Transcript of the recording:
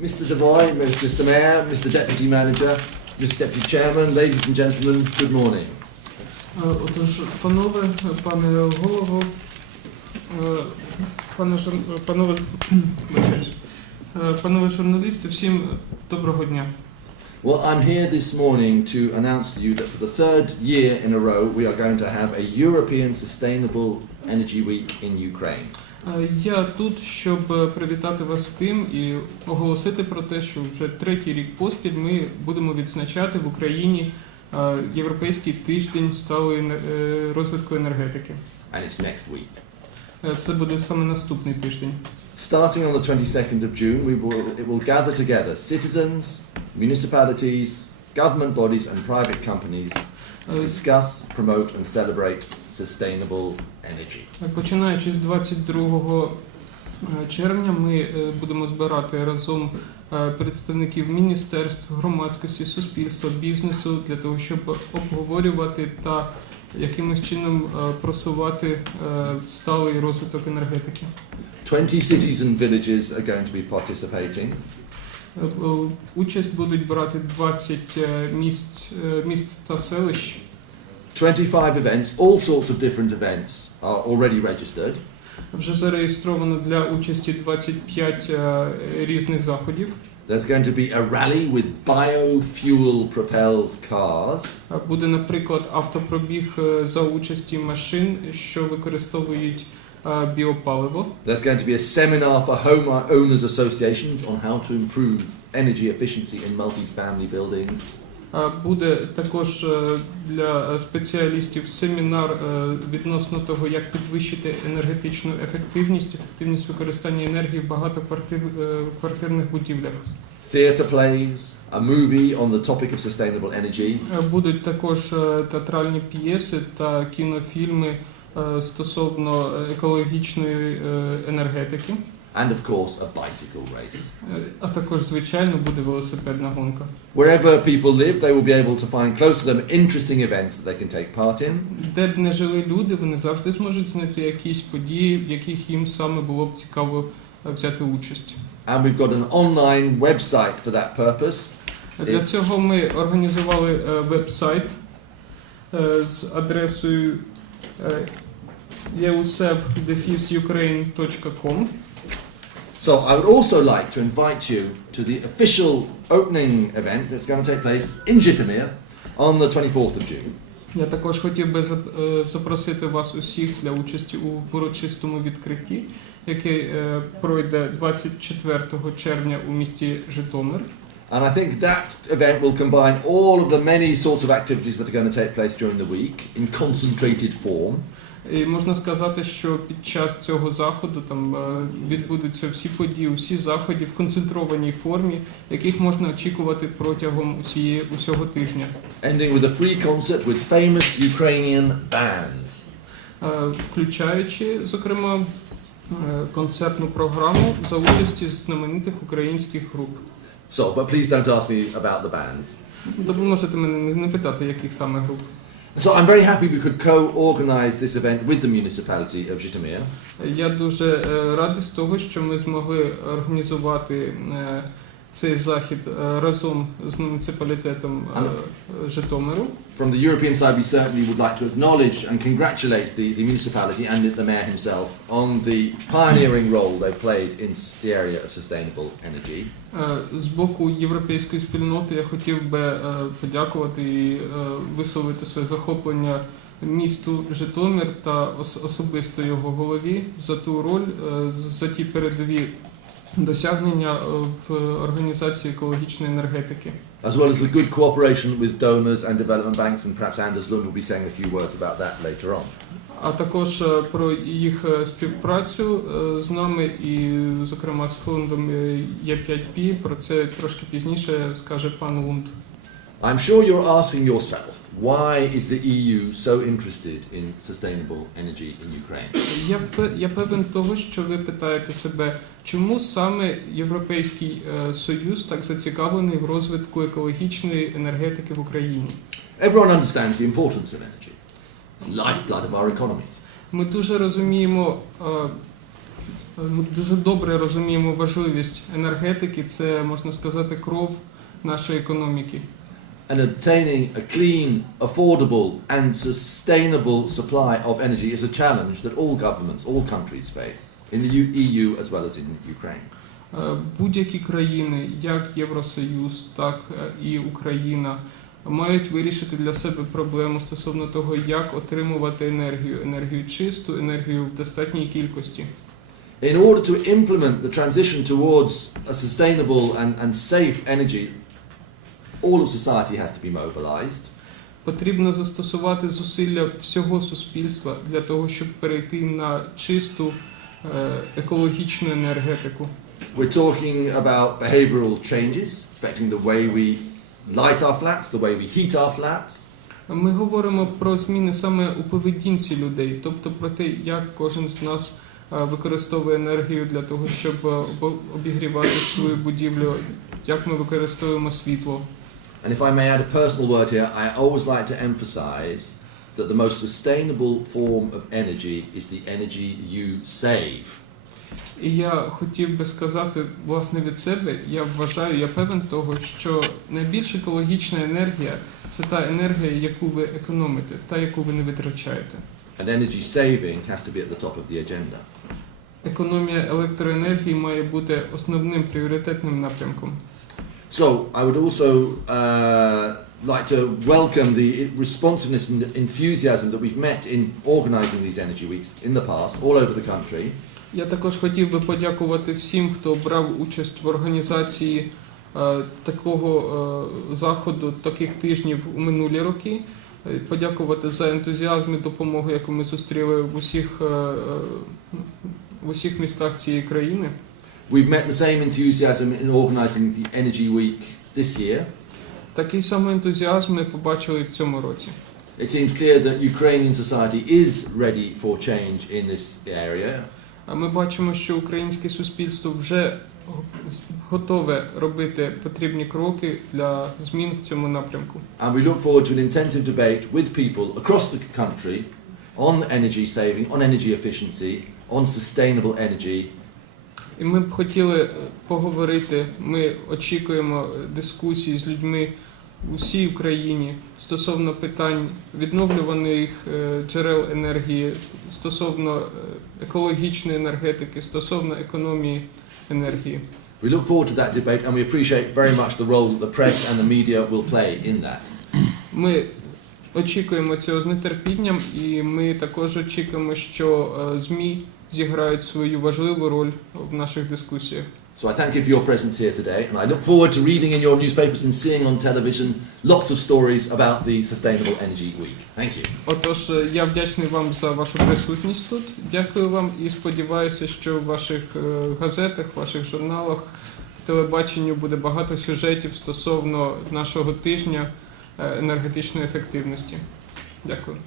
Mr. Devoy, Mr. Mayor, Mr. Deputy Manager, Mr. Deputy Chairman, ladies and gentlemen, good morning. Е, Отож, панове, пане голово, е, пане жур- панове, вибачаюсь. Е, панове журналісти, всім доброго дня. Well, I'm here this morning to announce to you that for the third year in a row, we are going to have a European Sustainable Energy Week in Ukraine. Е, Я тут, щоб е, привітати вас з тим і оголосити про те, що вже третій рік поспіль ми будемо відзначати в Україні е, Європейський тиждень сталої розвитку енергетики. And it's next week. Це буде саме наступний тиждень. Starting on the 22nd of June, we will, it will gather together citizens, municipalities, government bodies, and private companies to discuss, promote, and celebrate sustainable energy. Починаючи з 22 червня, ми е, будемо збирати разом е, представників міністерств, громадськості, суспільства, бізнесу для того, щоб обговорювати та якимось чином е, просувати е, сталий розвиток енергетики. 20 cities and villages are going to be participating. Е, е, Участь будуть брати 20 е, міст, е, міст та селищ. 25 events, all sorts of different events are already registered. Вже зареєстровано для участі 25 е, різних заходів. There's going to be a rally with biofuel propelled cars. Буде, наприклад, автопробіг е, за участі машин, що використовують е, біопаливо. There's going to be a seminar for home owners associations on how to improve energy efficiency in multi-family buildings. Е, Буде також е, для е, спеціалістів семінар е, відносно того, як підвищити енергетичну ефективність, ефективність використання енергії в багатоквартирних будівлях. Theatre plays, a movie on the topic of sustainable energy, Е, Будуть також е, театральні п'єси та кінофільми е, стосовно е, екологічної е, енергетики. And of course a bicycle race. Е, А також, звичайно, буде велосипедна гонка. Wherever people live, they will be able to find close to them interesting events that they can take part in. Де б не жили люди, вони завжди зможуть знайти якісь події, в яких їм саме було б цікаво е, взяти участь. And we've got an online website for that purpose. Для цього ми організували е, веб-сайт е, з адресою е, eusef-ukraine.com. So I would also like to invite you to the official opening event that's going to take place in Jitomir on the 24th of June. Я також хотів би зап- е, запросити вас усіх для участі у урочистому відкритті, яке е, пройде 24 червня у місті Житомир. And I think that event will combine all of the many sorts of activities that are going to take place during the week in concentrated form. І можна сказати, що під час цього заходу там е, відбудуться всі події, всі заходи в концентрованій формі, яких можна очікувати протягом усієї усього тижня, ending with a free concert with famous Ukrainian bands. Е, включаючи, зокрема, е, концертну програму за участі знаменитих українських груп. So, but please don't ask me about the bands. То ви можете мене не- не питати, яких саме груп. So I'm very happy we could co-organise this event with the municipality of Jitomir. Я дуже е, радий з того, що ми змогли організувати е, цей захід е, разом з муніципалітетом е, Житомиру. From the European side, we certainly would like to acknowledge and congratulate the, the municipality and the mayor himself on the pioneering role they've played in the area of sustainable energy. Е, З боку європейської спільноти я хотів би подякувати і висловити своє захоплення місту Житомир та особисто його голові за ту роль, за ті передові досягнення е, в організації екологічної енергетики. As well as the good cooperation with donors and development banks, and perhaps Anders Lund will be saying a few words about that later on. А також е, про їх е, співпрацю з нами і, зокрема, з фондом е, Є5Пі. Про це трошки пізніше скаже пан Лунд. I'm sure you're asking yourself, why is the EU so interested in sustainable energy in Ukraine? Я я певен того, що ви питаєте себе, чому саме Європейський е, Союз так зацікавлений в розвитку екологічної енергетики в Україні. Everyone understands the importance of energy. It's lifeblood of our economies. Ми дуже розуміємо е, Ми дуже добре розуміємо важливість енергетики. Це можна сказати кров нашої економіки. And obtaining a clean, affordable, and sustainable supply of energy is a challenge that all governments, all countries face in the EU as well as in Ukraine. Е, Будь-які країни, як Євросоюз, так е, і Україна, мають вирішити для себе проблему стосовно того, як отримувати енергію, енергію чисту, енергію в достатній кількості. In order to implement the transition towards a sustainable and, and safe energy, all of society has to be mobilized. Потрібно застосувати зусилля всього суспільства для того, щоб перейти на чисту е, екологічну енергетику. We're talking about behavioral changes affecting the way we light our flats, the way we heat our flats, Ми говоримо про зміни саме у поведінці людей, тобто про те, як кожен з нас е, використовує енергію для того, щоб е, обігрівати свою будівлю, як ми використовуємо світло. And if I may add a personal word here, I always like to emphasize that the most sustainable form of energy is the energy you save. І я хотів би сказати власне від себе, я вважаю, я певен того, що найбільш екологічна енергія це та енергія, яку ви економите, та яку ви не витрачаєте. And energy saving has to be at the top of the agenda. Економія електроенергії має бути основним пріоритетним напрямком. So I would also uh, like to welcome the responsiveness and enthusiasm that we've met in organising these energy weeks in the past all over the country. Я також хотів би подякувати всім, хто брав участь в організації е, такого е, заходу, таких тижнів у минулі роки. Е, Подякувати за ентузіазм і допомогу, яку ми зустріли в усіх, е, е, в усіх містах цієї країни. We've met the same enthusiasm in organising the Energy Week this year. Такий самий ентузіазм ми побачили і в цьому році. It seems clear that Ukrainian society is ready for change in this area. А Ми бачимо, що українське суспільство вже го- готове робити потрібні кроки для змін в цьому напрямку. And we look forward to an intensive debate with people across the country on energy saving, on energy efficiency, on sustainable energy, І ми б хотіли е, поговорити. Ми очікуємо е, дискусії з людьми у всій Україні стосовно питань відновлюваних е, джерел енергії, стосовно екологічної енергетики, стосовно економії енергії. We look forward to that debate and we appreciate very much the role that the press and the media will play in that. Ми очікуємо цього з нетерпінням, і ми також очікуємо, що е, ЗМІ зіграють свою важливу роль в наших дискусіях. So I thank you for your presence here today and I look forward to reading in your newspapers and seeing on television lots of stories about the Sustainable Energy Week. Thank you. Отож, е, я вдячний вам за вашу присутність тут. Дякую вам і сподіваюся, що в ваших е, газетах, ваших журналах, телебаченню буде багато сюжетів стосовно нашого тижня енергетичної ефективності. Дякую.